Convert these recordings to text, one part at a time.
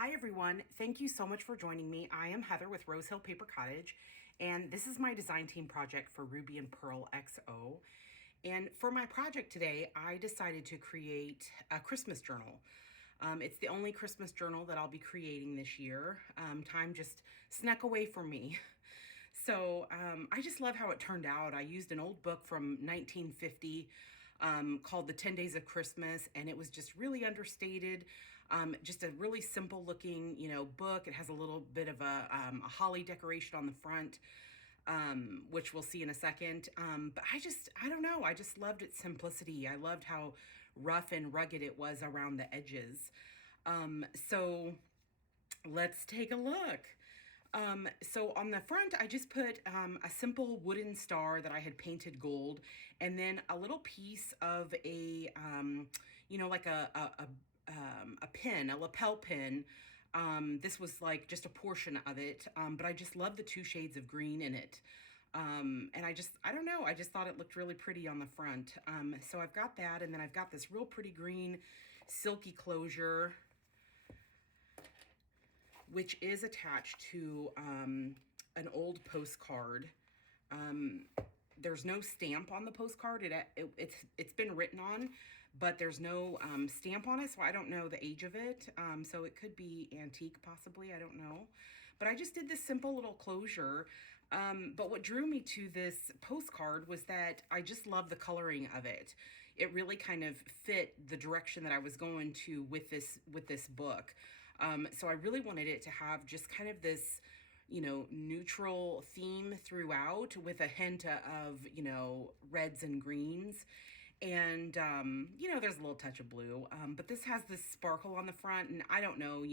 Hi everyone, thank you so much for joining me. I am Heather with Rose Hill Paper Cottage, and this is my design team project for Ruby and Pearl XO. And for my project today, I decided to create a Christmas journal. It's the only Christmas journal that I'll be creating this year. Time just snuck away from me. I just love how it turned out. I used an old book from 1950 called The 10 Days of Christmas, and it was just really understated. Just a really simple looking, book. It has a little bit of a holly decoration on the front, which we'll see in a second. But I don't know. I just loved its simplicity. I loved how rough and rugged it was around the edges. So let's take a look. So on the front, I just put a simple wooden star that I had painted gold, and then a little piece of like a pin, a lapel pin. This was like just a portion of it, but I just love the two shades of green in it. And I don't know, I just thought it looked really pretty on the front. So I've got that, and then I've got this real pretty green silky closure, which is attached to an old postcard. There's no stamp on the postcard. It's been written on, but there's no stamp on it, so I don't know the age of it. So it could be antique, possibly. I don't know. But I just did this simple little closure. But what drew me to this postcard was that I just love the coloring of it. It really kind of fit the direction that I was going to with this book. So I really wanted it to have just kind of this, neutral theme throughout with a hint of, reds and greens. And, there's a little touch of blue. But this has this sparkle on the front, and I don't know,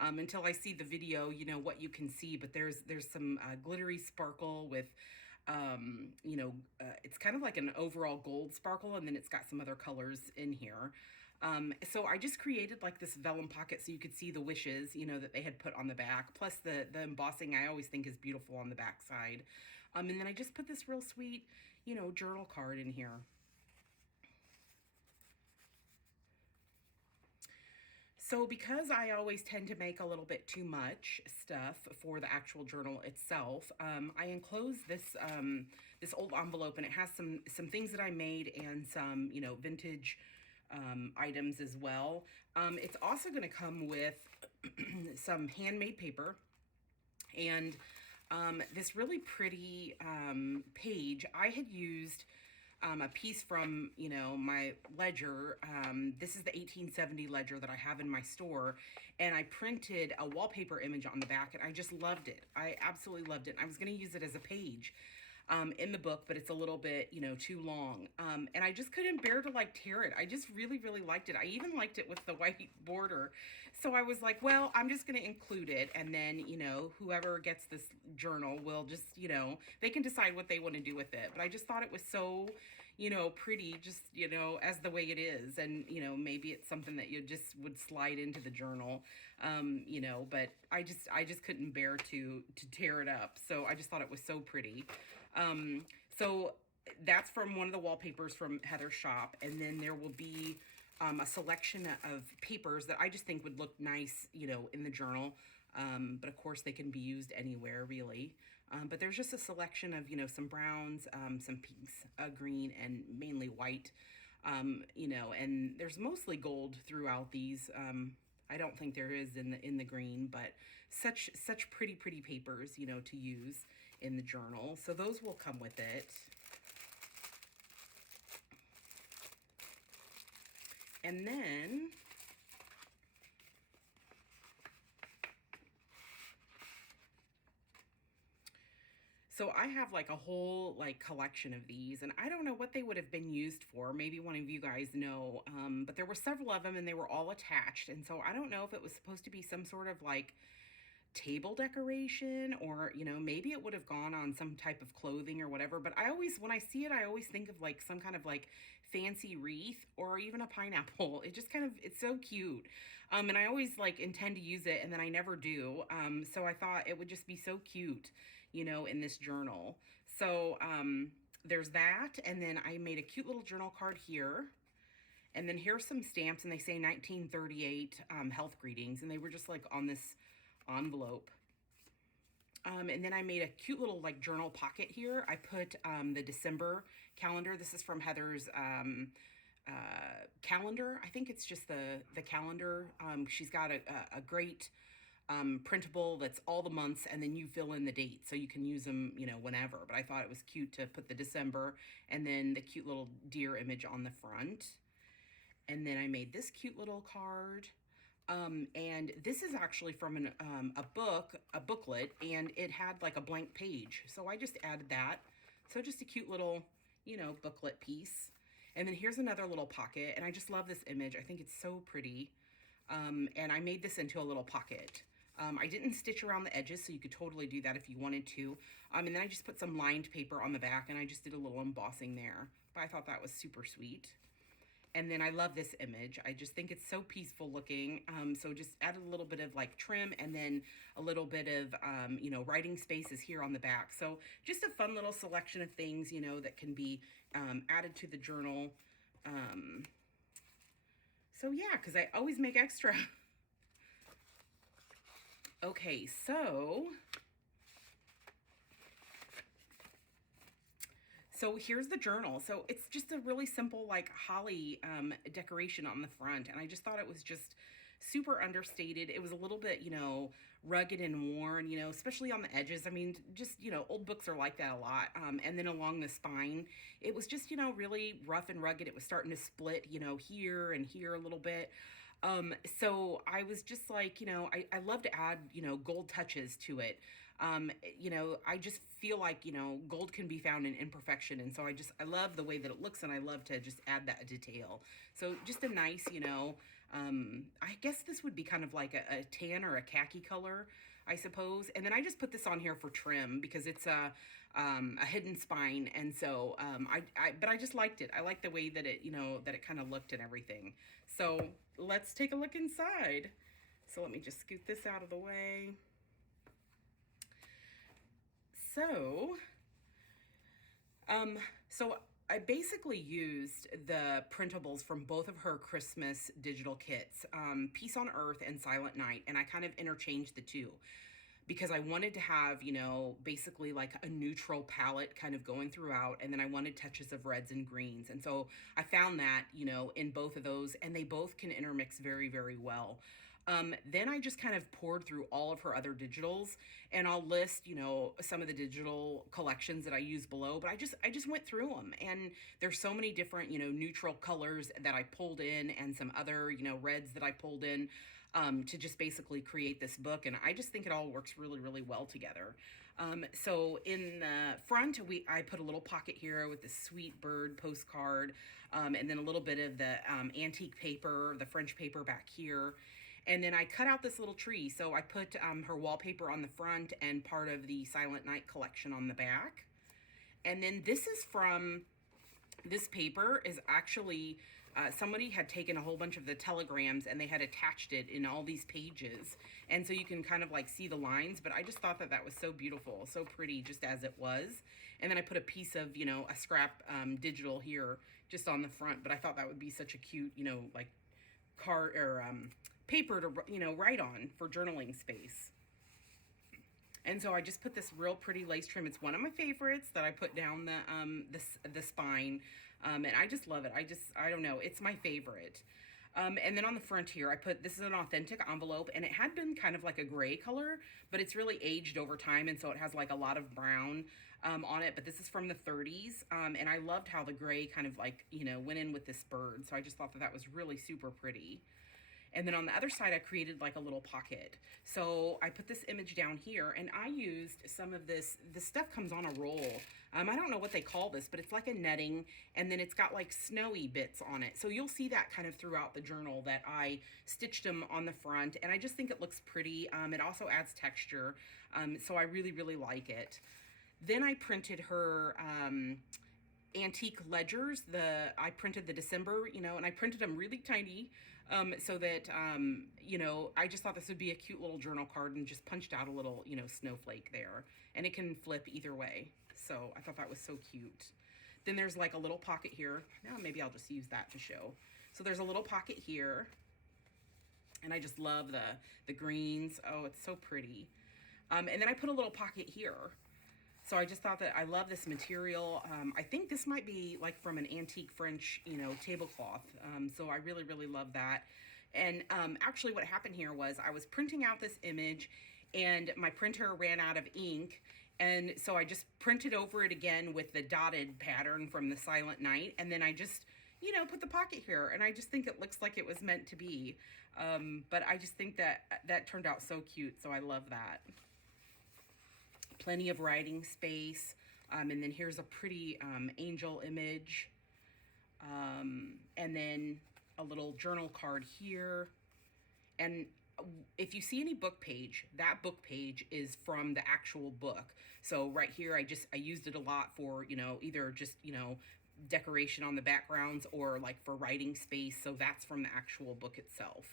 until I see the video, what you can see, but there's some glittery sparkle with, it's kind of like an overall gold sparkle, and then it's got some other colors in here. So I just created like this vellum pocket so you could see the wishes, that they had put on the back, plus the embossing I always think is beautiful on the back side. And then I just put this real sweet, journal card in here. So because I always tend to make a little bit too much stuff for the actual journal itself, I enclosed this old envelope, and it has some things that I made and some, vintage items as well. It's also going to come with some handmade paper and this really pretty page. I had used a piece from, my ledger. This is the 1870 ledger that I have in my store. And I printed a wallpaper image on the back, and I just loved it. I absolutely loved it. I was going to use it as a page in the book, but it's a little bit, too long. And I just couldn't bear to like tear it. I just really, really liked it. I even liked it with the white border. So I was like, well, I'm just going to include it. And then, whoever gets this journal will just, they can decide what they want to do with it. But I just thought it was so, pretty, just, as the way it is. And, maybe it's something that you just would slide into the journal, but I just couldn't bear to tear it up. So I just thought it was so pretty. So that's from one of the wallpapers from Heather's shop. And then there will be a selection of papers that I just think would look nice, in the journal. But of course they can be used anywhere really. But there's just a selection of, some browns, some pinks, green, and mainly white, and there's mostly gold throughout these. I don't think there is in the green, but such pretty papers, to use in the journal. So those will come with it. And then so I have like a whole like collection of these, and I don't know what they would have been used for. Maybe one of you guys know, but there were several of them, and they were all attached. And so I don't know if it was supposed to be some sort of like table decoration, or maybe it would have gone on some type of clothing or whatever. But I always, when I see it, I always think of like some kind of like fancy wreath or even a pineapple. It just kind of, it's so cute. And I always like intend to use it, and then I never do. So I thought it would just be so cute, in this journal. So there's that. And then I made a cute little journal card here. And then here's some stamps, and they say 1938 health greetings, and they were just like on this envelope. And then I made a cute little like journal pocket here. I put the December calendar. This is from Heather's calendar. I think it's just the calendar. She's got a great printable that's all the months, and then you fill in the dates so you can use them, you know, whenever. But I thought it was cute to put the December and then the cute little deer image on the front. And then I made this cute little card. And this is actually from a booklet, and it had like a blank page. So I just added that. So just a cute little, you know, booklet piece. And then here's another little pocket, and I just love this image. I think it's so pretty. And I made this into a little pocket. I didn't stitch around the edges, so you could totally do that if you wanted to. And then I just put some lined paper on the back, and I just did a little embossing there. But I thought that was super sweet. And then I love this image. I just think it's so peaceful looking. So just added a little bit of like trim, and then a little bit of, you know, writing spaces here on the back. So just a fun little selection of things, you know, that can be added to the journal. So yeah, because I always make extra. Okay, so here's the journal. So it's just a really simple like holly decoration on the front, and I just thought it was just super understated. It was a little bit, you know, rugged and worn, you know, especially on the edges. I mean, just, you know, old books are like that a lot. And then along the spine, it was just, you know, really rough and rugged. It was starting to split, you know, here and here a little bit. So I was just like, you know, I love to add, you know, gold touches to it. You know, I just feel like, you know, gold can be found in imperfection. And so I love the way that it looks, and I love to just add that detail. So just a nice, you know, I guess this would be kind of like a tan or a khaki color, I suppose. And then I just put this on here for trim because it's a hidden spine. And so, but I just liked it. I liked the way that it, you know, that it kind of looked and everything. So let's take a look inside. So let me just scoot this out of the way. So I basically used the printables from both of her Christmas digital kits, Peace on Earth and Silent Night, and I kind of interchanged the two because I wanted to have, you know, basically like a neutral palette kind of going throughout, and then I wanted touches of reds and greens. And so I found that, you know, in both of those, and they both can intermix very, very well. Then I just kind of poured through all of her other digitals, and I'll list, you know, some of the digital collections that I use below, but I just went through them, and there's so many different, you know, neutral colors that I pulled in, and some other, you know, reds that I pulled in, to just basically create this book. And I just think it all works really, really well together. So in the front, I put a little pocket here with this sweet bird postcard, and then a little bit of the antique paper, the French paper back here. And then I cut out this little tree. So I put her wallpaper on the front and part of the Silent Night collection on the back. And then this paper is actually, somebody had taken a whole bunch of the telegrams and they had attached it in all these pages. And so you can kind of like see the lines, but I just thought that that was so beautiful, so pretty just as it was. And then I put a piece of, you know, a scrap digital here just on the front, but I thought that would be such a cute, you know, like card or paper to, you know, write on for journaling space. And so I just put this real pretty lace trim. It's one of my favorites that I put down the spine, and I just love it. I don't know, it's my favorite. And then on the front here, this is an authentic envelope, and it had been kind of like a gray color, but it's really aged over time, and so it has like a lot of brown on it, but this is from the 30s, and I loved how the gray kind of like, you know, went in with this bird, so I just thought that that was really super pretty. And then on the other side, I created like a little pocket. So I put this image down here, and I used some of this stuff comes on a roll. I don't know what they call this, but it's like a netting, and then it's got like snowy bits on it. So you'll see that kind of throughout the journal that I stitched them on the front, and I just think it looks pretty. It also adds texture, so I really, really like it. Then I printed her antique ledgers. I printed the December, you know, and I printed them really tiny, so that, you know, I just thought this would be a cute little journal card, and just punched out a little, you know, snowflake there, and it can flip either way. So I thought that was so cute. Then there's like a little pocket here. Now maybe I'll just use that to show. So there's a little pocket here, and I just love the greens. Oh, it's so pretty. And then I put a little pocket here. So I just thought that I love this material. I think this might be like from an antique French, you know, tablecloth. So I really, really love that. And actually what happened here was I was printing out this image and my printer ran out of ink. And so I just printed over it again with the dotted pattern from the Silent Night. And then I just, you know, put the pocket here. And I just think it looks like it was meant to be. But I just think that that turned out so cute. So I love that. Plenty of writing space. And then here's a pretty angel image. And then a little journal card here. And if you see any book page, that book page is from the actual book. So right here, I used it a lot for, you know, either just, you know, decoration on the backgrounds or like for writing space. So that's from the actual book itself.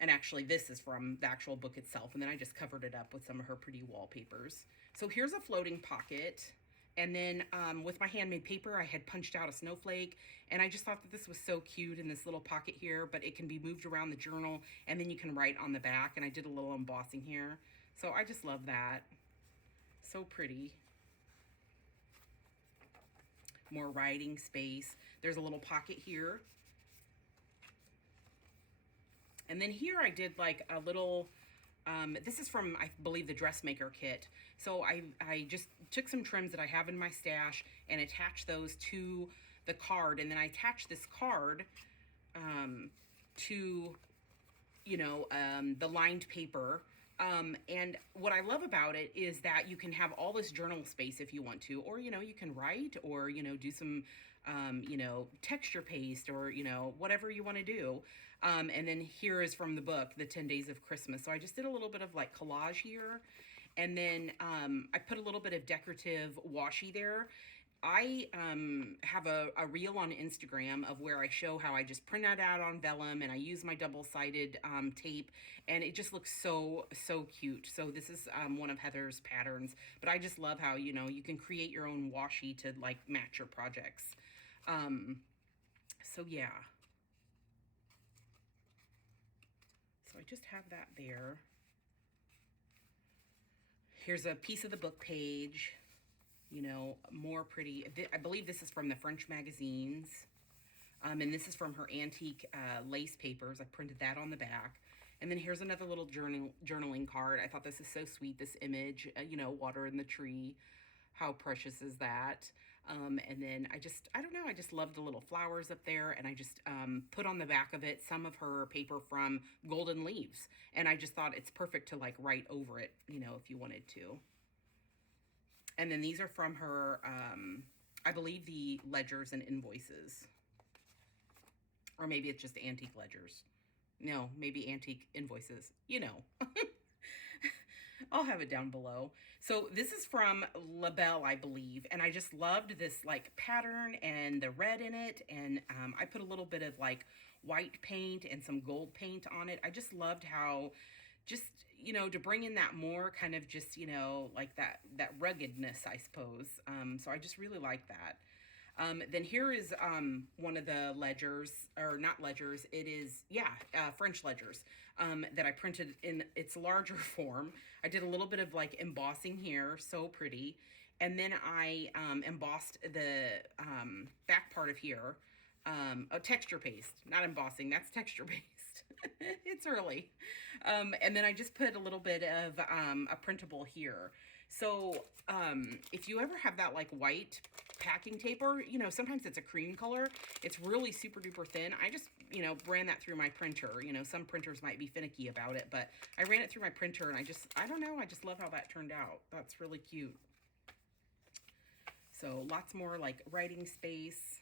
And actually this is from the actual book itself. And then I just covered it up with some of her pretty wallpapers. So here's a floating pocket. And then with my handmade paper, I had punched out a snowflake. And I just thought that this was so cute in this little pocket here, but it can be moved around the journal and then you can write on the back. And I did a little embossing here. So I just love that. So pretty. More writing space. There's a little pocket here. And then here I did like a little, this is from, I believe, the Dressmaker kit. So I just took some trims that I have in my stash and attached those to the card. And then I attached this card to, you know, the lined paper. And what I love about it is that you can have all this journal space if you want to, or, you know, you can write or, you know, do some, you know, texture paste or, you know, whatever you want to do. And then here is from the book, The 10 Days of Christmas. So I just did a little bit of like collage here. And then I put a little bit of decorative washi there. I have a reel on Instagram of where I show how I just print that out on Vellum and I use my double-sided tape, and it just looks so cute. So this is one of Heather's patterns, but I just love how, you know, you can create your own washi to like match your projects. So yeah. So I just have that there. Here's a piece of the book page. You know, more pretty. I believe this is from the French magazines. And this is from her antique lace papers. I printed that on the back. And then here's another little journaling card. I thought this is so sweet, this image, you know, water in the tree. How precious is that? And then I don't know, I just love the little flowers up there. And I just put on the back of it some of her paper from Golden Leaves. And I just thought it's perfect to like write over it, you know, if you wanted to. And then these are from her, I believe, the ledgers and invoices. Or maybe it's just antique ledgers. No, maybe antique invoices. You know. I'll have it down below. So this is from Belle, I believe. And I just loved this like pattern and the red in it. And I put a little bit of like white paint and some gold paint on it. I just loved how just, you know, to bring in that more kind of just, you know, like that ruggedness, I suppose. So I just really like that. Then here is one of the ledgers, or not ledgers, it is, yeah, French ledgers that I printed in its larger form. I did a little bit of like embossing here, so pretty. And then I embossed the back part of here. Oh, texture paste, not embossing, that's texture paste. It's early. And then I just put a little bit of a printable here. So if you ever have that like white packing tape, or, you know, sometimes it's a cream color, it's really super duper thin. I just, you know, ran that through my printer. You know, some printers might be finicky about it, but I ran it through my printer and I don't know, I just love how that turned out. That's really cute. So lots more like writing space.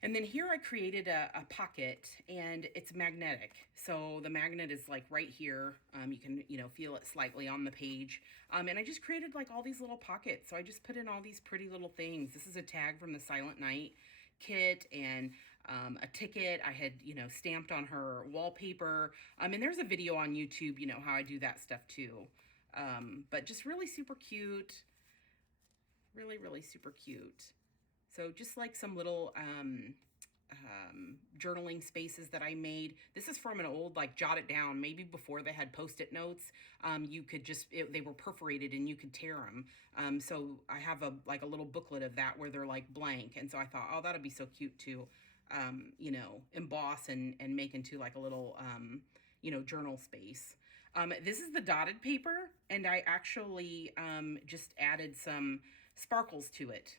And then here I created a pocket, and it's magnetic. So the magnet is like right here. You can, you know, feel it slightly on the page. And I just created like all these little pockets. So I just put in all these pretty little things. This is a tag from the Silent Night kit, and a ticket I had, you know, stamped on her wallpaper. And there's a video on YouTube, you know, how I do that stuff too. But just really super cute. Really, really super cute. So just like some little journaling spaces that I made. This is from an old, like, jot it down, maybe before they had post-it notes. You could just, they were perforated and you could tear them. So I have like a little booklet of that where they're like blank. And so I thought, oh, that'd be so cute to, you know, emboss and make into like a little, you know, journal space. This is the dotted paper, and I actually just added some sparkles to it,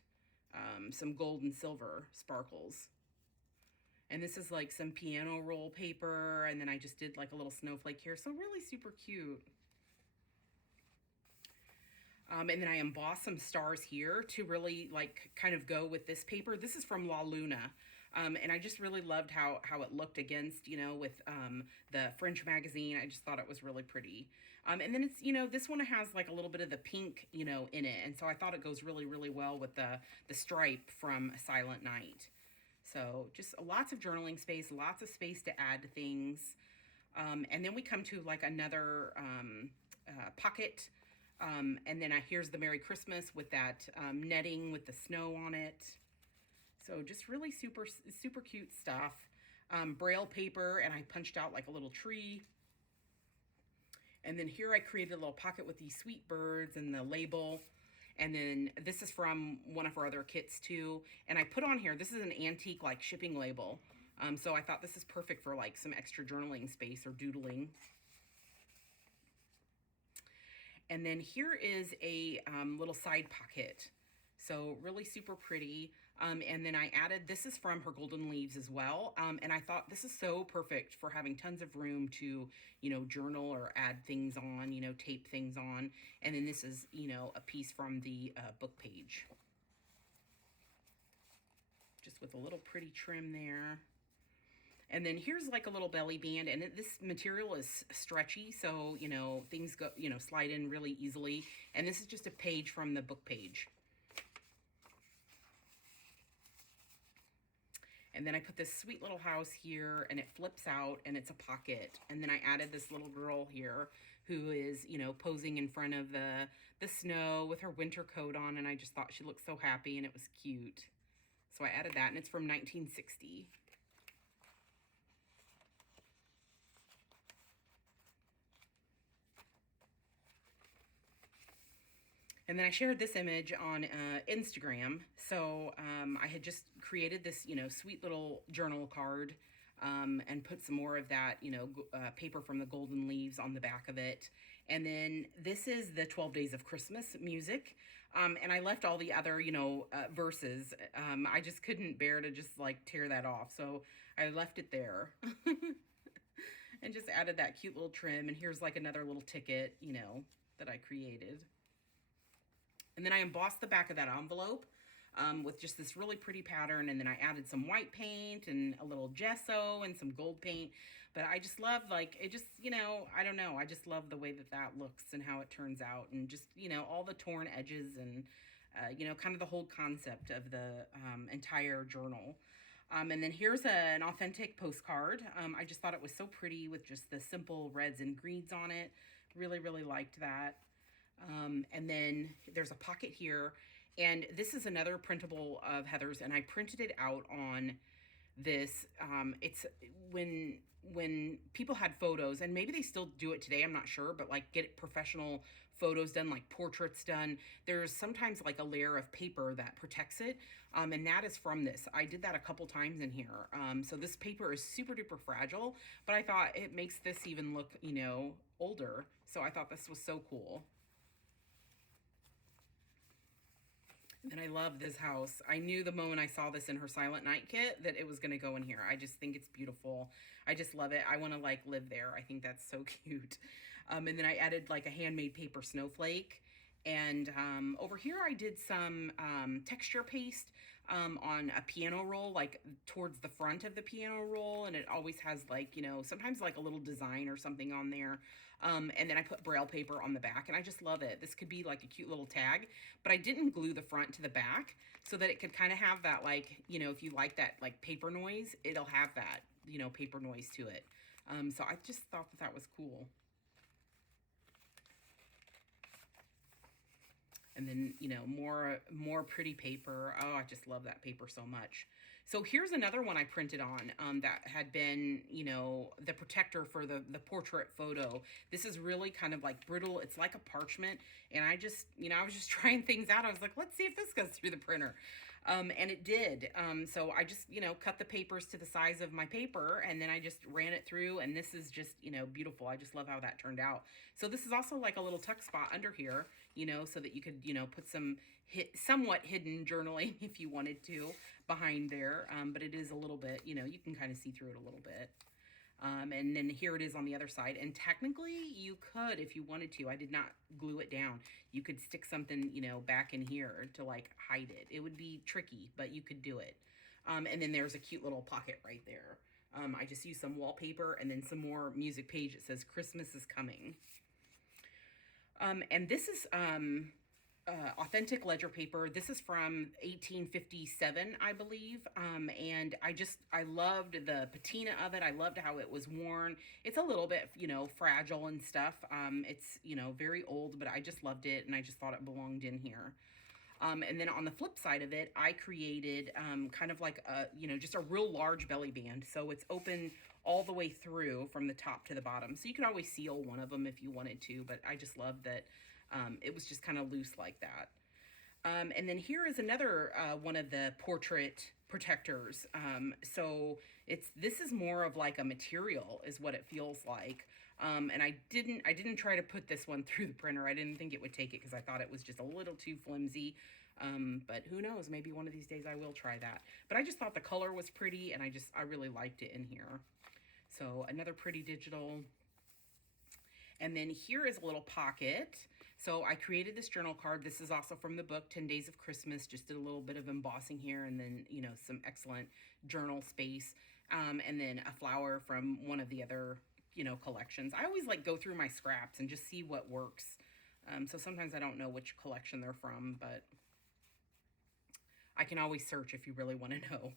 some gold and silver sparkles. And this is like some piano roll paper, and then I just did like a little snowflake here, so really super cute. And then I embossed some stars here to really like kind of go with this paper. This is from La Luna. And I just really loved how it looked against, you know, with the French magazine. I just thought it was really pretty. And then it's, you know, this one has like a little bit of the pink, you know, in it. And so I thought it goes really, really well with the stripe from Silent Night. So just lots of journaling space, lots of space to add things. And then we come to like another pocket. And then here's the Merry Christmas with that netting with the snow on it. So just really super, super cute stuff. Braille paper, and I punched out like a little tree. And then here I created a little pocket with these sweet birds and the label. And then this is from one of our other kits too. And I put on here, this is an antique like shipping label. So I thought this is perfect for like some extra journaling space or doodling. And then here is a little side pocket. So really super pretty. And then I added, this is from her Golden Leaves as well. And I thought this is so perfect for having tons of room to, you know, journal or add things on, you know, tape things on. And then this is, you know, a piece from the book page. Just with a little pretty trim there. And then here's like a little belly band, and this material is stretchy, so, you know, things go, you know, slide in really easily. And this is just a page from the book page. And then I put this sweet little house here, and it flips out, and it's a pocket. And then I added this little girl here who is, you know, posing in front of the snow with her winter coat on, and I just thought she looked so happy, and it was cute. So I added that, and it's from 1960. And then I shared this image on Instagram. So I had just created this, you know, sweet little journal card and put some more of that, you know, paper from the Golden Leaves on the back of it. And then this is the 12 Days of Christmas music. And I left all the other, you know, verses. I just couldn't bear to just like tear that off. So I left it there and just added that cute little trim. And here's like another little ticket, you know, that I created. And then I embossed the back of that envelope with just this really pretty pattern. And then I added some white paint and a little gesso and some gold paint. But I just love, like, it just, you know, I don't know. I just love the way that that looks and how it turns out. And just, you know, all the torn edges and, you know, kind of the whole concept of the entire journal. And then here's an authentic postcard. I just thought it was so pretty with just the simple reds and greens on it. Really, really liked that. And then there's a pocket here, and this is another printable of Heather's, and I printed it out on this. It's when people had photos, and maybe they still do it today, I'm not sure, but like get professional photos done, like portraits done, there's sometimes like a layer of paper that protects it. And that is from this. I did that a couple times in here. So this paper is super duper fragile, but I thought it makes this even look, you know, older. So I thought this was so cool. And I love this house. I knew the moment I saw this in her Silent Night kit that it was going to go in here. I just think it's beautiful. I just love it. I want to like live there. I think that's so cute. And then I added like a handmade paper snowflake. And over here I did some texture paste on a piano roll, like towards the front of the piano roll. And it always has like, you know, sometimes like a little design or something on there. And then I put Braille paper on the back, and I just love it. This could be like a cute little tag, but I didn't glue the front to the back so that it could kind of have that, like, you know, if you like that like paper noise, it'll have that, you know, paper noise to it. So I just thought that that was cool. And then, you know, more pretty paper. Oh, I just love that paper so much. So here's another one I printed on that had been, you know, the protector for the portrait photo. This is really kind of like brittle. It's like a parchment. And I just, you know, I was just trying things out. I was like, let's see if this goes through the printer. And it did. So I just, you know, cut the papers to the size of my paper, and then I just ran it through, and this is just, you know, beautiful. I just love how that turned out. So this is also like a little tuck spot under here, you know, so that you could, you know, put some somewhat hidden journaling if you wanted to behind there. But it is a little bit, you know, you can kind of see through it a little bit. And then here it is on the other side. And technically you could, if you wanted to, I did not glue it down. You could stick something, you know, back in here to like hide it. It would be tricky, but you could do it. And then there's a cute little pocket right there. I just used some wallpaper and then some more music page. It says Christmas is coming. And this is authentic ledger paper. This is from 1857, I believe. And I loved the patina of it. I loved how it was worn. It's a little bit, you know, fragile and stuff. It's, you know, very old, but I just loved it, and I just thought it belonged in here. And then on the flip side of it, I created kind of like a, you know, just a real large belly band. So it's open all the way through from the top to the bottom. So you could always seal one of them if you wanted to, but I just loved that it was just kind of loose like that. And then here is another one of the portrait protectors. So this is more of like a material is what it feels like. And I didn't try to put this one through the printer. I didn't think it would take it because I thought it was just a little too flimsy. But who knows, maybe one of these days I will try that. But I just thought the color was pretty, and I really liked it in here. So another pretty digital. And then here is a little pocket. So I created this journal card. This is also from the book 10 Days of Christmas. Just did a little bit of embossing here, and then, you know, some excellent journal space. And then a flower from one of the other, you know, collections. I always like go through my scraps and just see what works. So sometimes I don't know which collection they're from, but I can always search if you really want to know.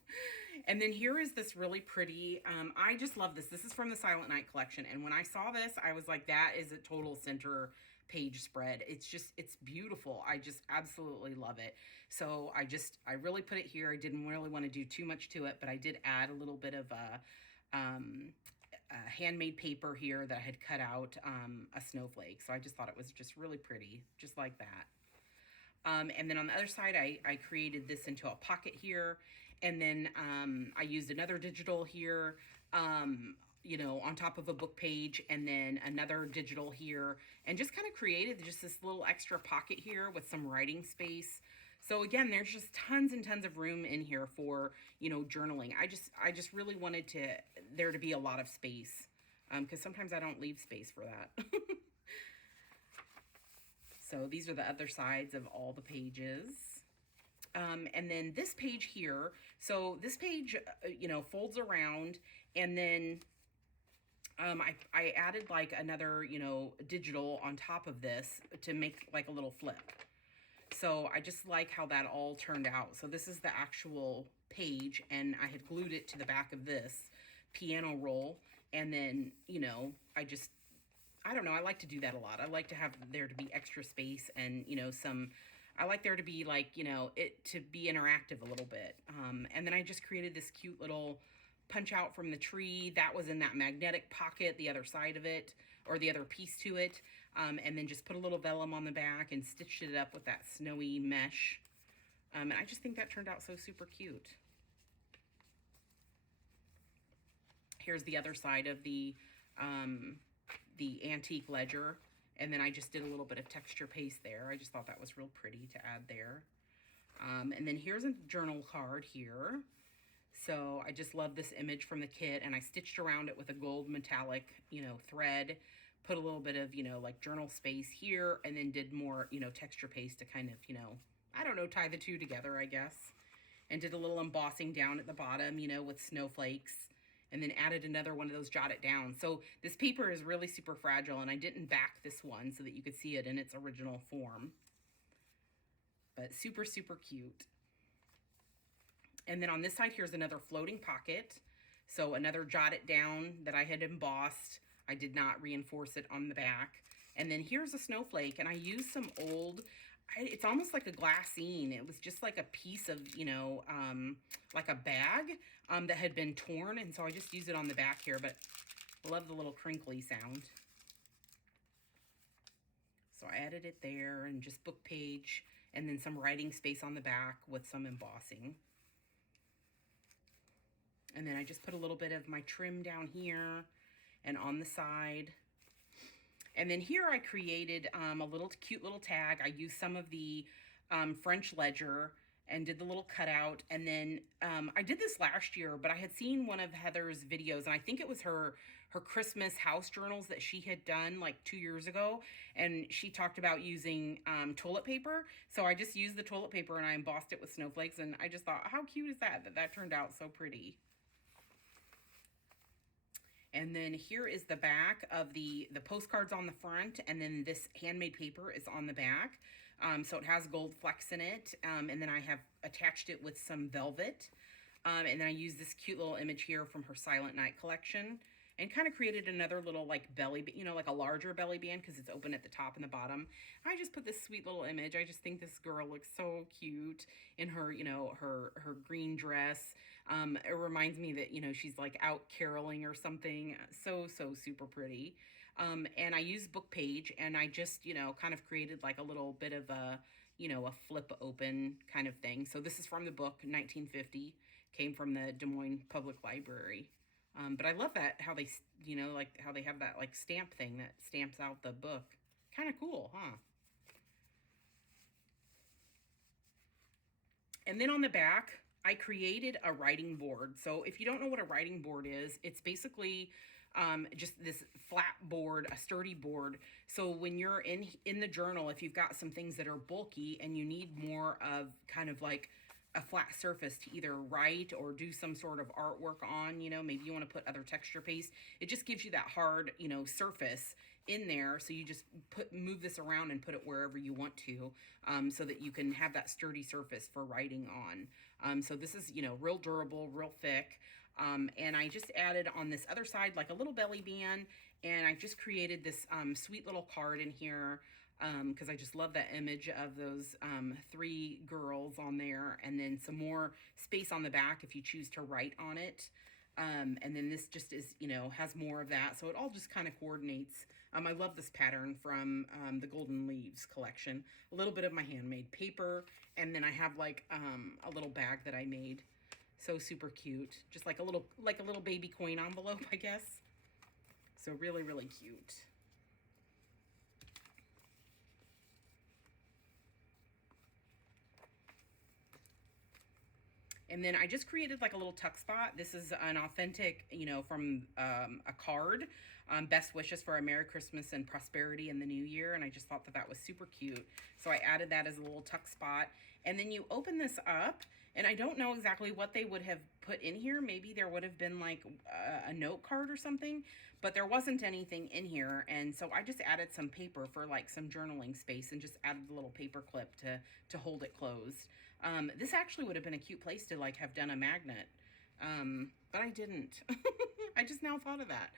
And then here is this really pretty, I just love this. This is from the Silent Night collection. And when I saw this, I was like, that is a total center page spread. It's beautiful. I just absolutely love it. So I really put it here. I didn't really want to do too much to it, but I did add a little bit of a handmade paper here that I had cut out a snowflake. So I just thought it was just really pretty, just like that. And then on the other side, I created this into a pocket here. And then I used another digital here, you know, on top of a book page, and then another digital here, and just kind of created just this little extra pocket here with some writing space. So again, there's just tons and tons of room in here for, you know, journaling. I just really wanted there to be a lot of space, because sometimes I don't leave space for that. So these are the other sides of all the pages. And then this page here, so this page, you know, folds around, and then I added like another, you know, digital on top of this to make like a little flip. So I just like how that all turned out. So this is the actual page, and I had glued it to the back of this piano roll. And then, you know, I don't know, I like to do that a lot. I like to have there to be extra space, and, you know, I like there to be like, you know, it to be interactive a little bit. And then I just created this cute little punch out from the tree. That was in that magnetic pocket, the other side of it, or the other piece to it. And then just put a little vellum on the back and stitched it up with that snowy mesh. And I just think that turned out so super cute. Here's the other side of the antique ledger, and then I just did a little bit of texture paste there. I just thought that was real pretty to add there. And then here's a journal card here. So I just love this image from the kit, and I stitched around it with a gold metallic, you know, thread, put a little bit of, you know, like journal space here, and then did more, you know, texture paste to kind of, you know, I don't know, tie the two together, I guess. And did a little embossing down at the bottom, you know, with snowflakes. And then added another one of those jot it down. So this paper is really super fragile, and I didn't back this one so that you could see it in its original form. But super, super cute. And then on this side, here's another floating pocket. So another jot it down that I had embossed. I did not reinforce it on the back. And then here's a snowflake, and I used some old, it's almost like a glassine. It was just like a piece of, you know, like a bag that had been torn. And so I just used it on the back here, but I love the little crinkly sound. So I added it there, and just book page, and then some writing space on the back with some embossing. And then I just put a little bit of my trim down here and on the side. And then here I created a little cute little tag. I used some of the French ledger and did the little cutout. And then I did this last year, but I had seen one of Heather's videos, and I think it was her Christmas house journals that she had done like 2 years ago. And she talked about using toilet paper. So I just used the toilet paper and I embossed it with snowflakes. And I just thought, how cute is that? That turned out so pretty. And then here is the back of the postcards on the front, and then this handmade paper is on the back. So it has gold flecks in it, and then I have attached it with some velvet. And then I used this cute little image here from her Silent Night collection, and kind of created another little like belly, you know, like a larger belly band because it's open at the top and the bottom. I just put this sweet little image. I just think this girl looks so cute in her, you know, her green dress. It reminds me that, you know, she's like out caroling or something. So super pretty. And I used book page, and I just, you know, kind of created like a little bit of a, you know, a flip open kind of thing. So this is from the book 1950, came from the Des Moines Public Library. But I love that, how they, you know, like how they have that like stamp thing that stamps out the book. Kind of cool, huh? And then on the back, I created a writing board. So if you don't know what a writing board is, it's basically just this flat board, a sturdy board. So when you're in the journal, if you've got some things that are bulky and you need more of kind of like a flat surface to either write or do some sort of artwork on, you know, maybe you want to put other texture paste. It just gives you that hard, you know, surface in there. So you just move this around and put it wherever you want to, so that you can have that sturdy surface for writing on. So this is, you know, real durable, real thick. And I just added on this other side like a little belly band, and I just created this sweet little card in here, because I just love that image of those 3 girls on there, and then some more space on the back if you choose to write on it. And then this just is, you know, has more of that, so it all just kind of coordinates. I love this pattern from the Golden Leaves collection. A little bit of my handmade paper, and then I have like a little bag that I made. So super cute, just like a little baby coin envelope, I guess. So really, really cute. And then I just created like a little tuck spot. This is an authentic, you know, from a card. Best wishes for a Merry Christmas and prosperity in the new year. And I just thought that that was super cute. So I added that as a little tuck spot. And then you open this up, and I don't know exactly what they would have put in here. Maybe there would have been like a note card or something, but there wasn't anything in here. And so I just added some paper for like some journaling space, and just added a little paper clip to hold it closed. This actually would have been a cute place to like have done a magnet, but I didn't. I just now thought of that.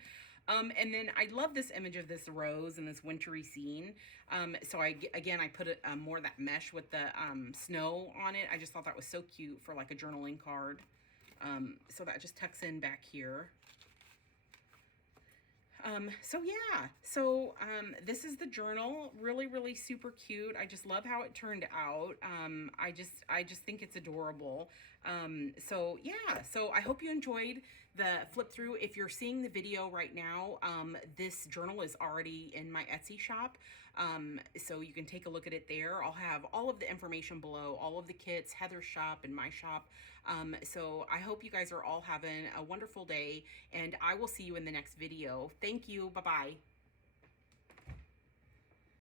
And then I love this image of this rose and this wintry scene. So I put more of that mesh with the snow on it. I just thought that was so cute for like a journaling card. So that just tucks in back here. So yeah, this is the journal. Really, really super cute. I just love how it turned out. I just think it's adorable. So yeah, so I hope you enjoyed the flip through. If you're seeing the video right now, this journal is already in my Etsy shop. So you can take a look at it there. I'll have all of the information below, all of the kits, Heather's shop and my shop. So I hope you guys are all having a wonderful day, and I will see you in the next video. Thank you. Bye-bye.